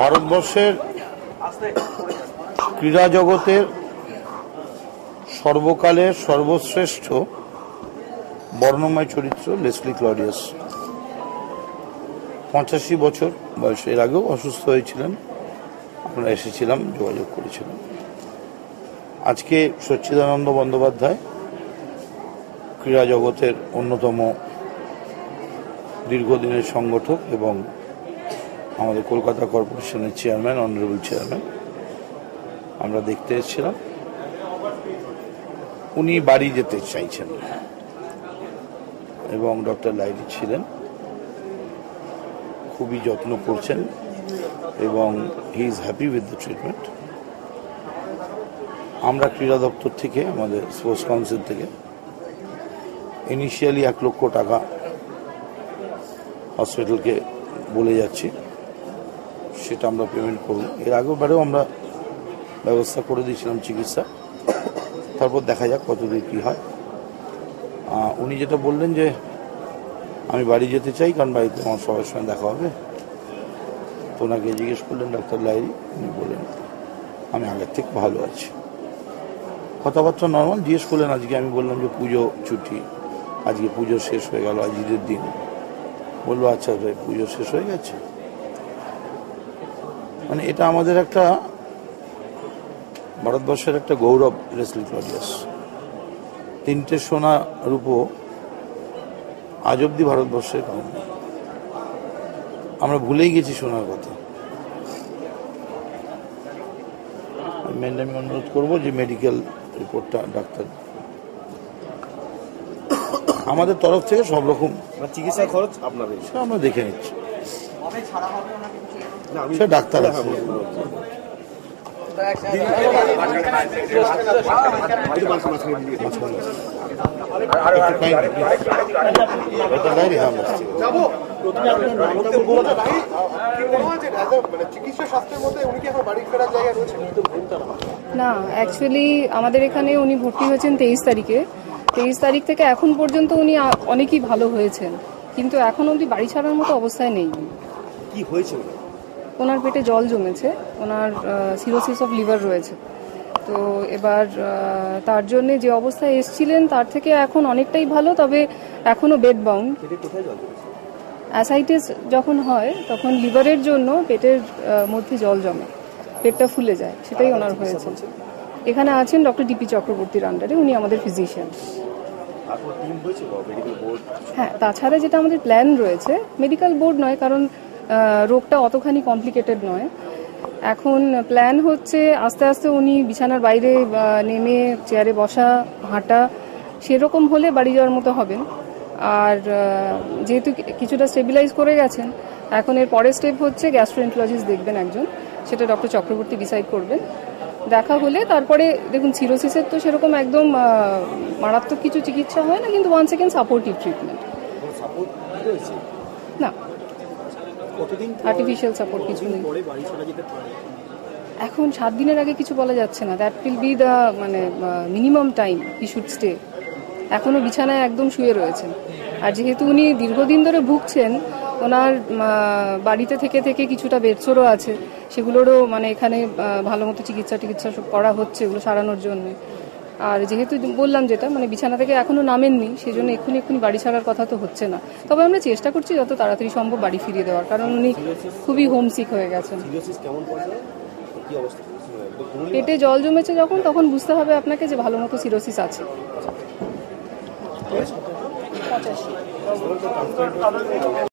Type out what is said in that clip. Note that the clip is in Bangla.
ভারতবর্ষের ক্রীড়া জগতের সর্বকালের সর্বশ্রেষ্ঠ বর্ণময় চরিত্র লেসলি ক্লডিয়াস। 85 বছর বয়সে, এর আগেও অসুস্থ হয়েছিলেন, আমরা এসেছিলাম, যোগাযোগ করেছিলাম। আজকে সচ্চিদানন্দ বন্দ্যোপাধ্যায়, ক্রীড়া জগতের অন্যতম দীর্ঘদিনের সংগঠক এবং আমাদের কলকাতা কর্পোরেশনের চেয়ারম্যান, অনারেবল চেয়ারম্যান, আমরা দেখতে এসেছিলাম। উনি বাড়ি যেতে চাইছেন এবং ডক্টর লাইরি ছিলেন, খুবই যত্ন করছেন এবং he is happy with the treatment. আমরা ক্রীড়া দপ্তর থেকে, আমাদের স্পোর্টস কাউন্সিল থেকে ইনিশিয়ালি 1 লক্ষ টাকা হসপিটালকে বলে যাচ্ছি, সেটা আমরা পেমেন্ট করব। এর আগেবারেও আমরা ব্যবস্থা করে দিয়েছিলাম চিকিৎসা, তারপর দেখা যাক কতদূর কী হয়। উনি যেটা বললেন যে আমি বাড়ি যেতে চাই, কারণ বাড়িতে আমার সবার সঙ্গে দেখা হবে। তো ওনাকে জিজ্ঞেস করলেন ডাক্তার লাইরি, উনি বললেন আমি আগের থেকে ভালো আছি। কথাবার্তা নর্মাল, জিজ্ঞেস করলেন আজকে। আমি বললাম যে পুজো ছুটি, আজকে পুজো শেষ হয়ে গেল, আজ ঈদের দিন। বললো আচ্ছা ভাই, পুজো শেষ হয়ে গেছে। মানে এটা আমাদের একটা, ভারতবর্ষের একটা গৌরব লেসলি ক্লডিয়াস। 3টে সোনা রূপো আজ অব্দি ভারতবর্ষের কারণ আমরা ভুলেই গেছি সোনার কথা। আমি অনুরোধ করবো যে মেডিকেল রিপোর্টটা ডাক্তার, আমাদের তরফ থেকে সব রকম চিকিৎসা খরচ আপনাদের, আমরা দেখে নিচ্ছি, সে ডাক্তার আছে। না, অ্যাকচুয়ালি আমাদের এখানে উনি ভর্তি হয়েছেন 23 তারিখে। 23 তারিখ থেকে এখন পর্যন্ত উনি অনেকই ভালো হয়েছেন, কিন্তু এখন অবধি বাড়ি ছাড়ার মতো অবস্থায় নেই। কি হয়েছে? ওনার পেটে জল জমেছে, ওনার সিরোসিস অফ লিভার রয়েছে। তো এবার তার জন্য যে অবস্থায় এসছিলেন তার থেকে এখন অনেকটাই ভালো, তবে এখনও বেড বাউন্ড। অ্যাসাইটিস যখন হয় তখন লিভারের জন্য পেটের মধ্যে জল জমে, পেটটা ফুলে যায়, সেটাই ওনার হয়েছে। এখানে আছেন ডক্টর ডিপি চক্রবর্তীর আন্ডারে, উনি আমাদের ফিজিশিয়ান। হ্যাঁ, তাছাড়া যেটা আমাদের প্ল্যান রয়েছে, মেডিকেল বোর্ড নয়, কারণ রোগটা অতখানি কমপ্লিকেটেড নয়। এখন প্ল্যান হচ্ছে আস্তে আস্তে উনি বিছানার বাইরে নেমে চেয়ারে বসা, হাঁটা, সেরকম হলে বাড়ি যাওয়ার মতো হবেন। আর যেহেতু কিছুটা স্টেবিলাইজ করে গেছেন, এখন এর পরের স্টেপ হচ্ছে গ্যাস্ট্রোএন্টারোলজিস্ট দেখবেন একজন, সেটা ডক্টর চক্রবর্তী ডিসাইড করবেন। দেখা হলে তারপরে দেখুন, সিরোসিসের তো সেরকম একদম মারাত্মক কিছু চিকিৎসা হয় না, কিন্তু 1 সেকেন্ড সাপোর্টিভ ট্রিটমেন্ট। না, আর্টিফিশিয়াল সাপোর্ট কিছু নেই। এখন 7 দিনের আগে কিছু বলা যাচ্ছে না। That will be the minimum time he should stay. এখনও বিছানায় একদম শুয়ে রয়েছেন। আর যেহেতু উনি দীর্ঘদিন ধরে ভুগছেন, ওনার বাড়িতে থেকে থেকে কিছুটা বেডসোরও আছে, সেগুলোরও এখানে ভালো মতো চিকিৎসা সব করা হচ্ছে, এগুলো সারানোর জন্য। আর যেহেতু বললাম যেটা বিছানা থেকে এখনও নামেননি, সেই জন্য এক্ষুনি বাড়ি ছাড়ার কথা তো হচ্ছে না। তবে আমরা চেষ্টা করছি যত তাড়াতাড়ি সম্ভব বাড়ি ফিরিয়ে দেওয়ার, কারণ উনি খুবই হোমসিক হয়ে গেছেন। পেটে জল জমেছে যখন, তখন বুঝতে হবে আপনাকে যে ভালো মতো সিরোসিস আছে। 85।